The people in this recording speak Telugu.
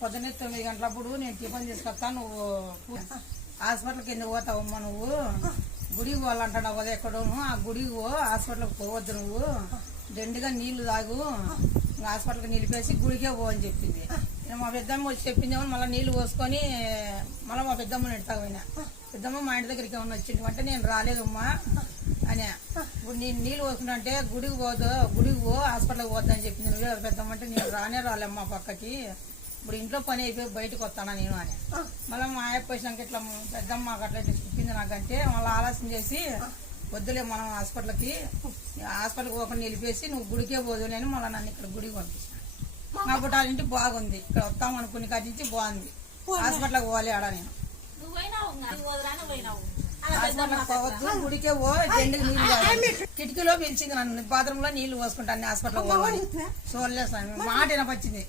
పొద్దున్నే 9 గంటలప్పుడు నేను టిఫిన్ తీసుకొస్తా, నువ్వు హాస్పిటల్కి ఎందుకు పోతావమ్మా, నువ్వు గుడికి పోవాలంటావు కదా ఎక్కడోను, ఆ గుడికి పో, హాస్పిటల్కి పోవద్దు, నువ్వు దండిగా నీళ్లు తాగు, హాస్పిటల్కి నిలిపేసి గుడికే పో అని చెప్పింది. మా పెద్దమ్మ వచ్చి చెప్పిందేమో మళ్ళీ నీళ్లు పోసుకొని మళ్ళీ మా పెద్దమ్మని ఎడతాపోయినా. పెద్దమ్మ మా ఇంటి దగ్గరికి ఏమన్నా వచ్చింది అంటే నేను రాలేదమ్మా అని. ఇప్పుడు నేను నీళ్ళు పోసుకుంటా అంటే గుడికి పో, హాస్పిటల్కి పోద్దని చెప్పింది. నువ్వే పెద్దమ్మ అంటే నేను రాలేమ్మా పక్కకి, ఇప్పుడు ఇంట్లో పని అయిపోయి బయటకు వస్తానా నేను అని. మళ్ళీ మా ఆయప్ప వచ్చినాక ఇట్లా పెద్దమ్మ మాకు అట్లా చెప్పింది నాకంటే మళ్ళీ ఆలోచన చేసి వద్దులే మనం హాస్పిటల్కి పోకుండా నిలిపేసి నువ్వు గుడికే పోదులే అని మళ్ళీ నన్ను ఇక్కడ గుడికి పంపిస్తాను. మా పుట్టాలింటి బాగుంది, ఇక్కడ వస్తాం అనుకుని కదించి బాగుంది, హాస్పిటల్కి పోవాలి ఆడ నేను. హాస్పిటల్కి పోవద్దు, గుడికే పో, జెండుకి నీళ్ళు కిటికీలో పిలిచింది నన్ను, బాత్రూమ్ లో నీళ్లు పోసుకుంటాను హాస్పిటల్కి పోవాలి. చూడలేదు మాట వినపచ్చింది.